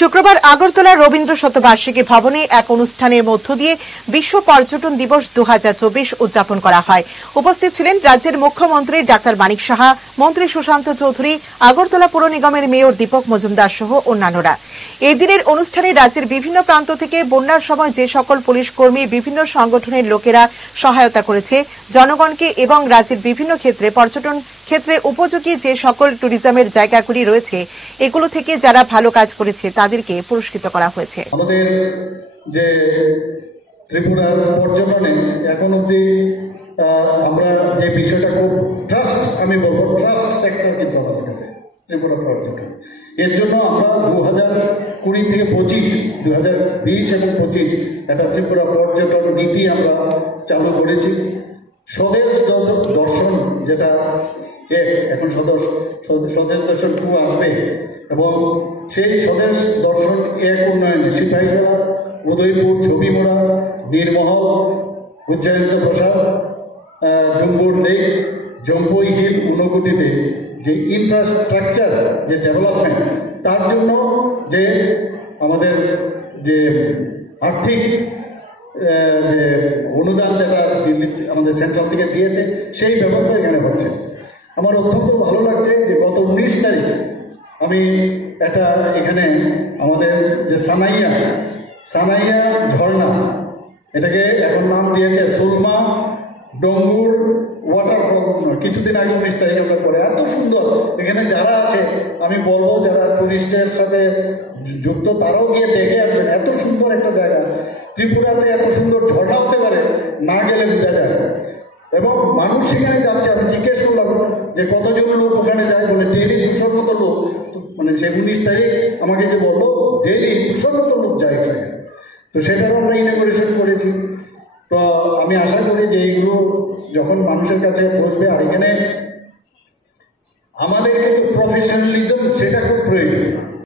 শুক্রবার আগরতলা রবীন্দ্র শতবার্ষিকী ভবনে এক অনুষ্ঠানের মধ্য দিয়ে বিশ্ব পর্যটন দিবস 2024 উদযাপন করা হয়। উপস্থিত ছিলেন রাজ্যের মুখ্যমন্ত্রী ডাক্তার মানিক সাহা, মন্ত্রী সুশান্ত চৌধুরী, আগরতলা পুর নিগমের মেয়র দীপক মজুমদার সহ অন্যান্যরা। এই দিনের অনুষ্ঠানে রাজ্যের বিভিন্ন প্রান্ত থেকে বন্যার সময় যে সকল পুলিশ কর্মী, বিভিন্ন সংগঠনের লোকেরা সহায়তা করেছে জনগণকে এবং রাজ্যের বিভিন্ন ক্ষেত্রে পর্যটন ক্ষেত্রে উপযোগী যে সকল ট্যুরিজমের জায়গাগুলি রয়েছে এগুলো থেকে যারা ভালো কাজ করেছে তাদেরকে পুরস্কৃত করা হয়েছে। আমাদের যে ত্রিপুরার পর্যটনে এখন অব্দি আমরা যে বিষয়টা খুব ট্রাস্ট, আমি বলবো ট্রাস্ট সেক্টর কিন্তু আমাদের কাছে ত্রিপুরা পর্যটন। এর জন্য আমরা 2020 থেকে 25, 2020 এবং 25 একটা ত্রিপুরা পর্যটন নীতি আমরা চালু করেছি। স্বদেশ দর্শন যেটা এখন স্বদেশ দর্শন 2 আসবে এবং সেই স্বদেশ দর্শন 1 উন্নয়নে সিপাহীজলা, উদয়পুর, ছবিমোড়া, নীরমহল, উজ্জয়ন্ত প্রসাদ, ডুম্বুর লেক, জম্পুই হিল, ঊনকোটিতে যে ইনফ্রাস্ট্রাকচার যে ডেভেলপমেন্ট, তার জন্য যে আমাদের যে আর্থিক যে অনুদান যেটা দিল্লি আমাদের সেন্ট্রাল থেকে দিয়েছে সেই ব্যবস্থা এখানে হচ্ছে। আমার অত্যন্ত ভালো লাগছে যে গত 19 তারিখ আমি একটা এখানে আমাদের যে সানাইয়া ঝর্ণা, এটাকে এখন নাম দিয়েছে সুরমা ডঙ্গুর ওয়াটারফল। কিছুদিন আগে 19 তারিখ আমরা পরে এত সুন্দর এখানে যারা আছে আমি বলবো যারা টুরিস্টের সাথে যুক্ত তারাও গিয়ে দেখে আসবেন। এত সুন্দর একটা জায়গা, ত্রিপুরাতে এত সুন্দর ঝর্ণা হতে পারে না গেলে বোঝা যায়। এবং মানুষ সেখানে যাচ্ছে, আমি জিজ্ঞেস করলাম যে কতজন লোক ওখানে যায়, বলে ডেলি 200 মতো লোক, মানে সে 19 তারিখ আমাকে যে বললো ডেলি 200 মতো লোক যায় এখানে। তো সেটাও আমরা ইনঅগ্রেশন করেছি। তো আমি আশা করি যে এইগুলো যখন মানুষের কাছে পৌঁছবে, আর এখানে আমাদের কিন্তু প্রফেশনালিজম সেটা খুব প্রয়োজন।